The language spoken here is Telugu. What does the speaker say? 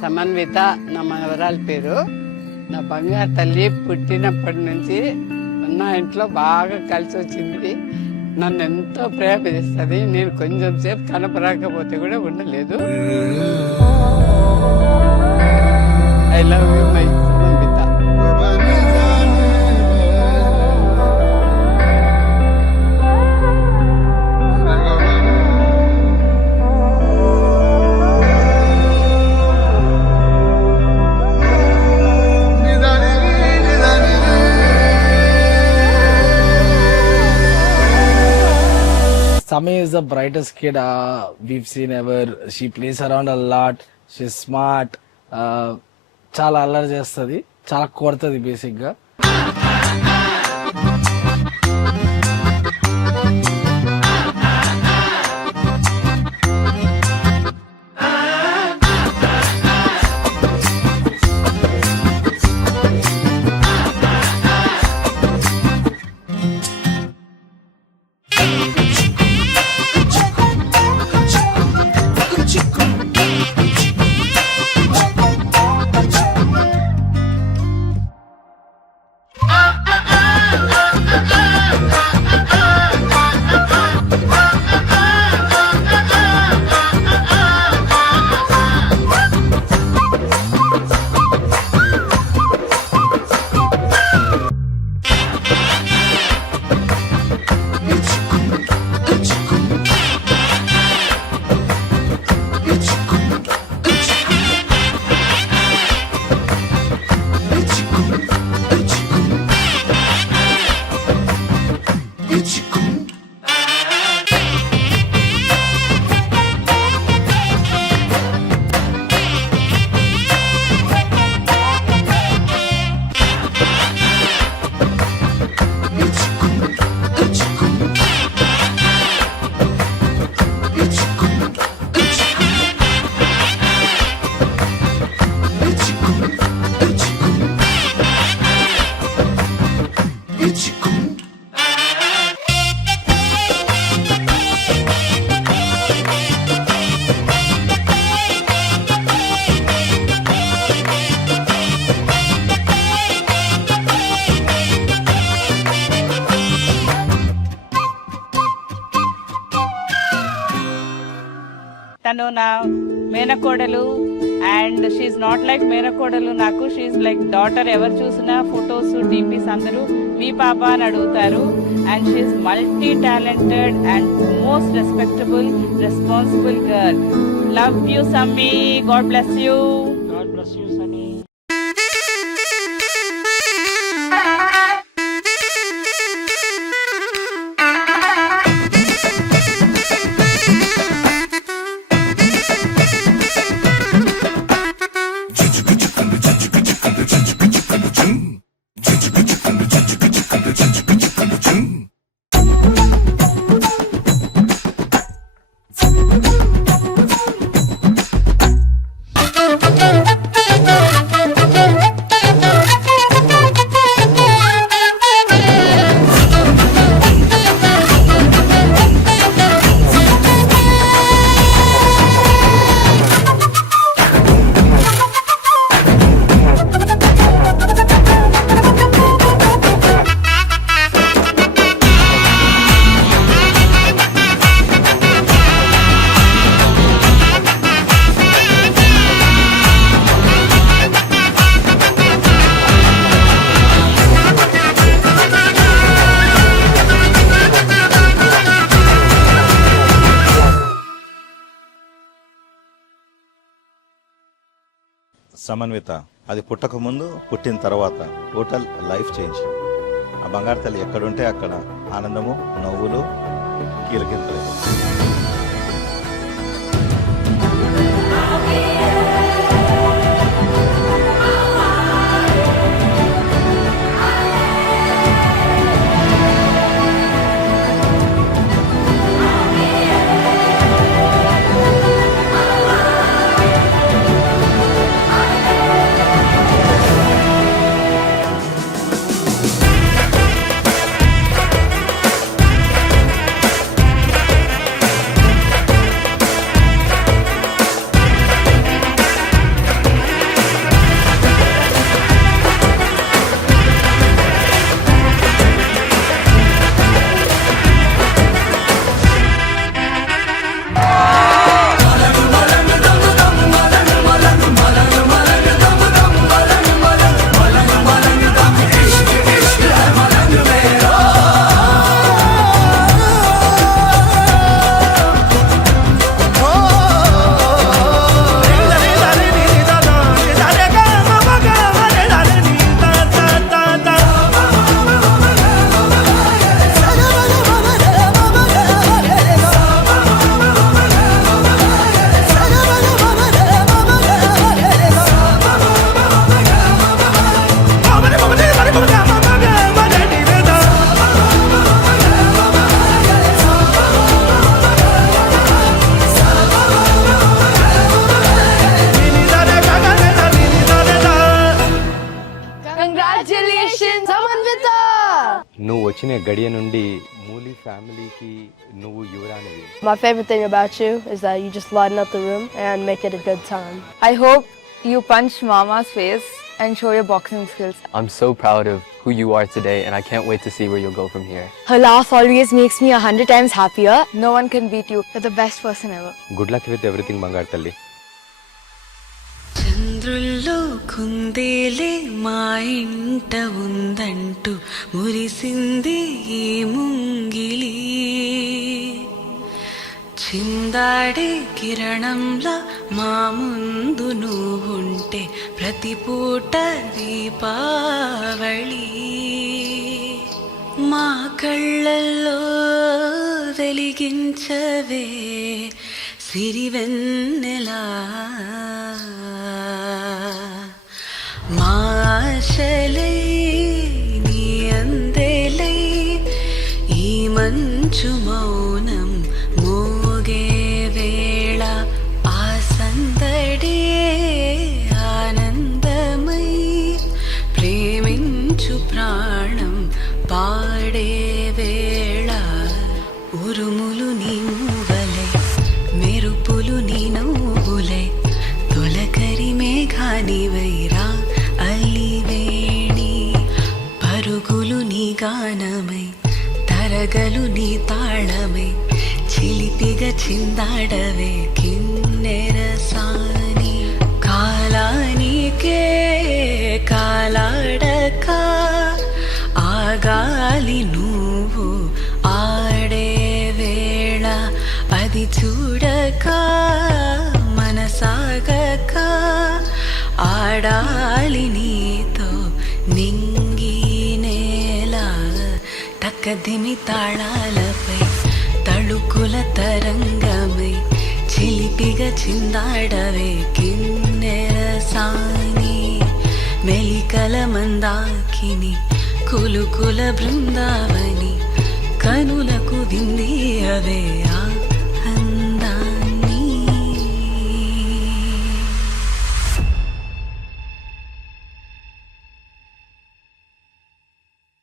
సమన్విత నా మనవరాలి పేరు. నా బంగారు తల్లి పుట్టినప్పటి నుంచి నా ఇంట్లో బాగా కలిసి వచ్చింది. నన్ను ఎంతో ప్రేమిస్తుంది. నేను కొంచెం సేపు కనపరాకపోతే కూడా ఉండలేదు. I love you my Samanvitha. Sami is the brightest kid we've seen ever. She plays around a lot. She's smart. చాలా అల్లరి చేస్తుంది, చాలా కొడుతుంది బేసిక్గా. తను నా మేనకోడలు అండ్ షీఈ్ నాట్ లైక్ మేనకోడలు నాకు, షీఈ్ లైక్ డాటర్. ఎవరు చూసినా ఫొటోస్ డీపీస్ అందరూ మీ పాప అని అడుగుతారు. And she multi talented and most respectable responsible girl. Love you Sammy, God bless you. God bless you Sammy. Samanvitha అది పుట్టక ముందు, పుట్టిన తర్వాత టోటల్ లైఫ్ చేంజ్. ఆ బంగారు తల్లి ఎక్కడుంటే అక్కడ ఆనందము, నవ్వులు, కీలకింతలు. నువ్వు వచ్చిన గడియ నుండి మూలి ఫ్యామిలీకి నువ్వు యువరానివి. My favorite thing about you is that you just lighten up the room and make it a good time. I hope you punch Mama's face and show your boxing skills. I'm so proud of who you are today, and I can't wait to see where you'll go from here. Her laugh always makes me 100 times happier. No one can beat you. You're the best person ever. Good luck with everything బంగారు తల్లి. చంద్రుల్లో కుందేలే మా ఇంట ఉందంటూ మురిసింది ఈ ముంగిలి, చిందాడే కిరణంలా మా ముందు నువ్వుంటే ప్రతి పూట దీపావళి, మా కళ్ళల్లో వెలిగించవే సిరివెన్నెలా, మా ఆశలై నీ అందెలై ఈ మంచు మౌనం మోగే వేళ, ఆ సందడే ఆనందమై ప్రేమించు ప్రాణం పాడే వేళ, ఉరుములు నీ మూవలై మెరుపులు నీ నవ్వులై తొలకరి మేఘానివైరా అలివేణి, పరుగులు నీ గానమై తరగలు నీ తాళమై చిలిపిగా చిందాడవే కిన్నెరసాని, కాలానికే కాలాడక ఆగాలి నువ్వు ఆడే వేళ, అది చూడక మనసాగక ఆడాలి నీతో నింగి నేల, తక్కదిమి తాళాలపై తళుకుల తరంగమై చిలిపిగా చిందాడవే కిన్నెరసాని, మెలికల మందాకిని కులుకుల బృందావని కనులకు వింది అవే